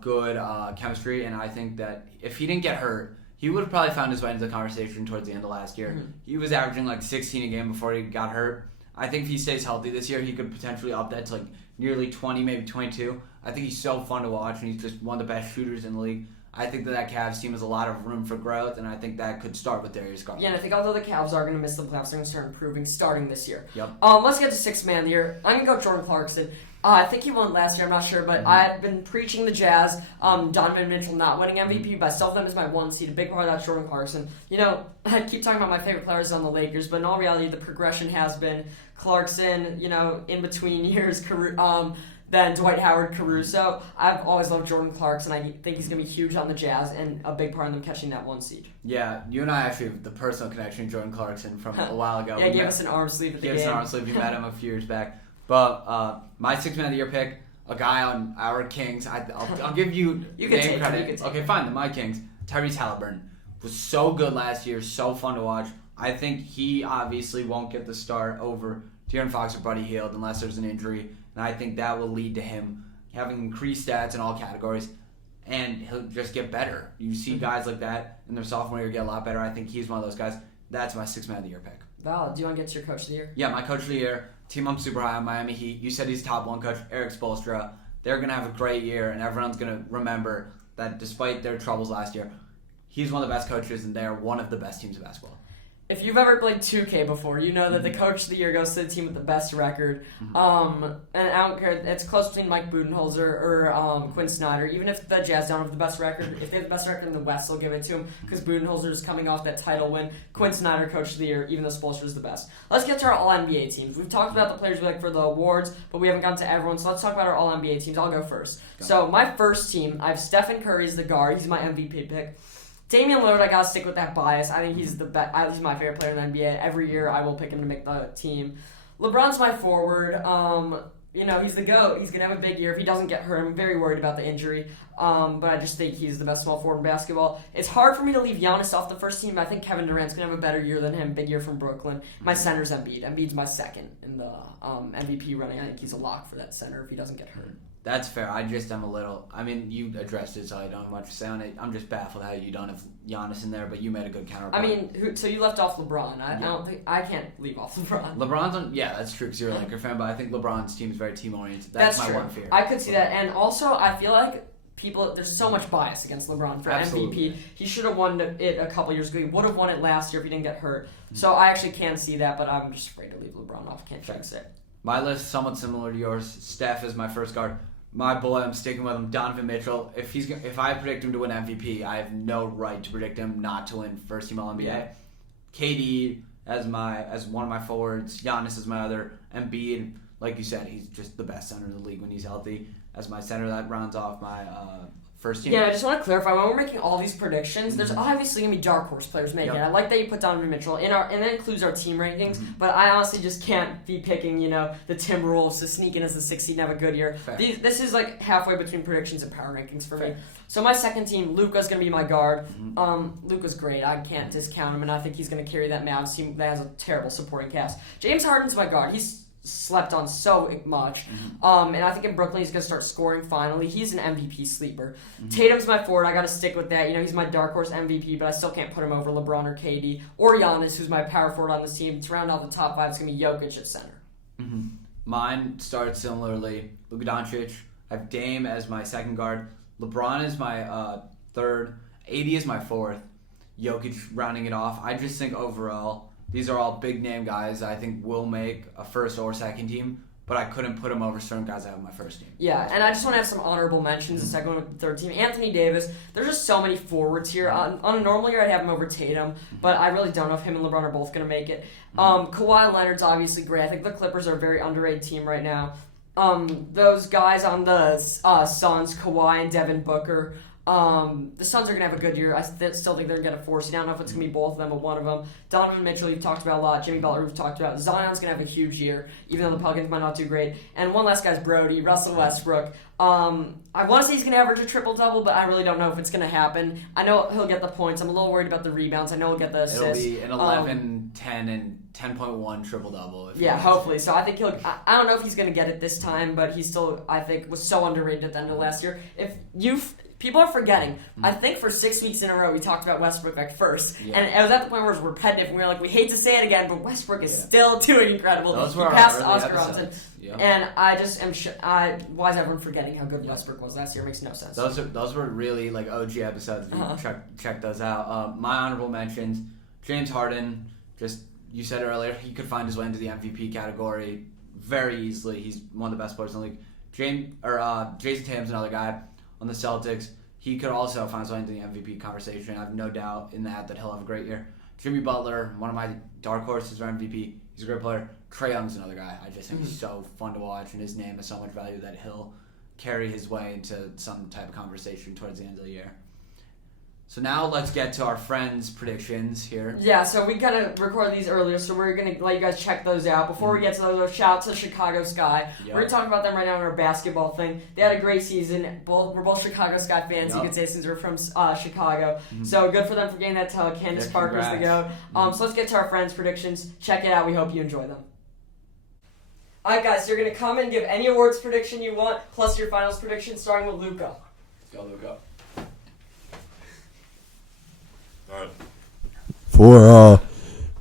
good chemistry, and I think that if he didn't get hurt, he would have probably found his way into the conversation towards the end of last year. He was averaging 16 a game before he got hurt. I think if he stays healthy this year, he could potentially up that to nearly 20, maybe 22. I think he's so fun to watch, and he's just one of the best shooters in the league. I think that Cavs team has a lot of room for growth, and I think that could start with Darius Garland. Yeah, and I think although the Cavs are going to miss the playoffs, they're going to start improving starting this year. Yep. Let's get to 6th man of the year. I'm going to go Jordan Clarkson. I think he won last year, I'm not sure, but I've been preaching the Jazz, Donovan Mitchell not winning MVP, but I still have them as my 1 seed. A big part of that's Jordan Clarkson. I keep talking about my favorite players on the Lakers, but in all reality, the progression has been Clarkson, in between years, then Dwight Howard, Caruso. I've always loved Jordan Clarkson. I think he's going to be huge on the Jazz and a big part of them catching that 1 seed. Yeah, you and I actually have the personal connection to Jordan Clarkson from a while ago. Yeah, he gave us an arm sleeve at the game. Gave us an arm sleeve. We met him a few years back. But my 6th man of the year pick, a guy on our Kings. I'll give you name credit. Okay, fine. My Kings. Tyrese Halliburton was so good last year, so fun to watch. I think he obviously won't get the start over De'Aaron Fox or Buddy Hield unless there's an injury. And I think that will lead to him having increased stats in all categories, and he'll just get better. You see guys like that in their sophomore year get a lot better. I think he's one of those guys. That's my 6th man of the year pick. Val, do you want to get to your coach of the year? Yeah, my coach of the year, team I'm super high on, Miami Heat. You said he's top 1 coach, Eric Spoelstra. They're going to have a great year, and everyone's going to remember that despite their troubles last year, he's one of the best coaches, and they're one of the best teams in basketball. If you've ever played 2K before, you know that the coach of the year goes to the team with the best record. And I don't care, it's close between Mike Budenholzer or Quinn Snyder. Even if the Jazz don't have the best record, if they have the best record in the West, they'll give it to him because Budenholzer is coming off that title win. Quinn Snyder, coach of the year, even though Spoelstra is the best. Let's get to our All-NBA teams. We've talked about the players we like for the awards, but we haven't gotten to everyone, so let's talk about our All-NBA teams. I'll go first. So my first team, I have Stephen Curry as the guard. He's my MVP pick. Damian Lillard, I gotta stick with that bias. I think he's the best. He's my favorite player in the NBA. Every year, I will pick him to make the team. LeBron's my forward. He's the GOAT. He's gonna have a big year if he doesn't get hurt. I'm very worried about the injury. But I just think he's the best small forward in basketball. It's hard for me to leave Giannis off the first team, but I think Kevin Durant's gonna have a better year than him. Big year from Brooklyn. My center's Embiid. Embiid's my second in the MVP running. I think he's a lock for that center if he doesn't get hurt. That's fair. I just am a little... I mean, you addressed it, so I don't have much to say on it. I'm just baffled how you don't have Giannis in there, but you made a good counterpoint. I mean, so you left off LeBron. I don't think... I can't leave off LeBron. LeBron's on... Yeah, that's true, because you're a Laker fan, but I think LeBron's team is very team-oriented. That's my true. one fear. I could see that. And also, I feel like there's so much bias against LeBron for Absolutely. MVP. He should have won it a couple years ago. He would have won it last year if he didn't get hurt. So I actually can see that, but I'm just afraid to leave LeBron off. Can't fix it. My list somewhat similar to yours. Steph is my first guard. My boy, I'm sticking with him, Donovan Mitchell. If I predict him to win MVP, I have no right to predict him not to win first team All-NBA. Yeah. KD as one of my forwards, Giannis as my other, Embiid, like you said, he's just the best center in the league when he's healthy. As my center, that rounds off my first team. Yeah, I just want to clarify, when we're making all these predictions, there's obviously going to be dark horse players making it. I like that you put Donovan Mitchell in and that includes our team rankings, but I honestly just can't be picking, the Timberwolves to sneak in as the 6th seed and have a good year. This is like halfway between predictions and power rankings for me. So my second team, Luka's going to be my guard. Luka's great. I can't discount him, and I think he's going to carry that Mavs team that has a terrible supporting cast. James Harden's my guard. He's slept on so much. And I think in Brooklyn he's going to start scoring finally. He's an MVP sleeper. Tatum's my forward. I got to stick with that. He's my dark horse MVP, but I still can't put him over LeBron or KD or Giannis, who's my power forward on this team. To round out the top 5, it's going to be Jokic at center. Mine starts similarly. Luka Doncic. I have Dame as my second guard. LeBron is my third. AD is my fourth. Jokic rounding it off. I just think overall, these are all big-name guys I think will make a first or second team, but I couldn't put them over certain guys I have in my first team. Yeah, and I just want to have some honorable mentions. The second one with the third team. Anthony Davis. There's just so many forwards here. On a normal year, I'd have him over Tatum, but I really don't know if him and LeBron are both going to make it. Kawhi Leonard's obviously great. I think the Clippers are a very underrated team right now. Those guys on the Suns, Kawhi and Devin Booker, the Suns are going to have a good year. I still think they're going to get a 4 seed. I don't know if it's going to be both of them, but one of them. Donovan Mitchell, you've talked about a lot. Jimmy Butler, we've talked about. Zion's going to have a huge year, even though the Pelicans might not do great. And one last guy's Brody, Russell Westbrook. I want to say he's going to average a triple-double, but I really don't know if it's going to happen. I know he'll get the points. I'm a little worried about the rebounds. I know he'll get the assists. It'll be an 11, 10, and 10.1 triple-double. Yeah, hopefully. So I think I don't know if he's going to get it this time, but he still, I think, was so underrated at the end of last year. People are forgetting. I think for 6 weeks in a row we talked about Westbrook at first. Yeah. And it was at the point where it was repetitive and we were like, we hate to say it again, but Westbrook is still doing incredible. Those he were passed our Oscar Robertson. Yep. And I just am why is everyone forgetting how good Westbrook was last year? It makes no sense. Those were really like OG episodes. Check those out. My honorable mentions, James Harden, you said earlier, he could find his way into the MVP category very easily. He's one of the best players in the league. Jason Tatum's another guy on the Celtics. He could also find his way into the MVP conversation. I have no doubt in that he'll have a great year. Jimmy Butler, one of my dark horses for MVP. He's a great player. Trae Young's another guy. I just think he's so fun to watch, and his name has so much value that he'll carry his way into some type of conversation towards the end of the year. So now let's get to our friends' predictions here. Yeah, so we kind of recorded these earlier, so we're going to let you guys check those out. Before we get to those, shout out to Chicago Sky. Yep. We're going to talk about them right now in our basketball thing. They had a great season. We're both Chicago Sky fans, you could say, since we're from Chicago. So good for them for getting that title. Candace Parker's the GOAT. So let's get to our friends' predictions. Check it out. We hope you enjoy them. All right, guys, so you're going to come and give any awards prediction you want, plus your finals prediction, starting with Luca. Let's go, Luca. For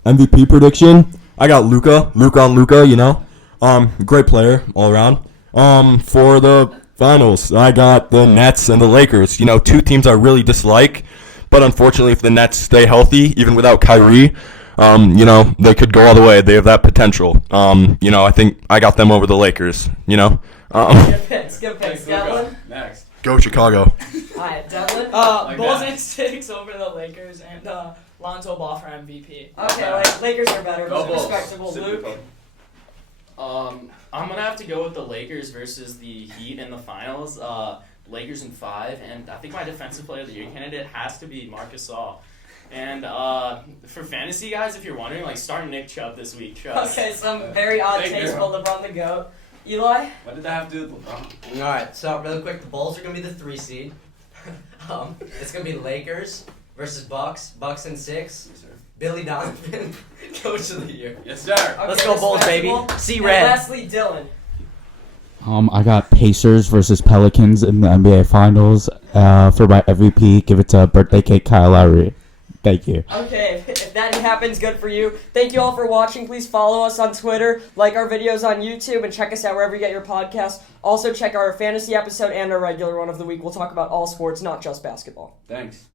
MVP prediction, I got Luka, you know. Great player all around. For the finals, I got the Nets and the Lakers. You know, two teams I really dislike, but unfortunately, if the Nets stay healthy, even without Kyrie, you know, they could go all the way. They have that potential. You know, I think I got them over the Lakers. You know. Good picks. Devlin? Next. Go Chicago. Alright, Devlin? Bulls and Six over the Lakers, and Lonzo Ball for MVP. Okay, Lakers are better, Go but Bulls. respectable. Luke? I'm gonna have to go with the Lakers versus the Heat in the finals. Lakers in 5, and I think my defensive player of the year candidate has to be Marcus Gasol. And for fantasy guys, if you're wondering, start Nick Chubb this week. Trust. Okay, some very odd taste for LeBron the GOAT. Eli? What did that have to do with LeBron? Alright, so really quick, the Bulls are going to be the 3 seed. It's going to be Lakers versus Bucks in 6. Yes, sir. Billy Donovan, Coach of the Year. Yes, sir. Okay, Let's go Bulls, baby. respectable. See And red. lastly, Dylan. I got Pacers versus Pelicans in the NBA Finals. For my MVP, give it to birthday cake Kyle Lowry. Thank you. Okay, if that happens, good for you. Thank you all for watching. Please follow us on Twitter, like our videos on YouTube, and check us out wherever you get your podcasts. Also, check our fantasy episode and our regular one of the week. We'll talk about all sports, not just basketball. Thanks.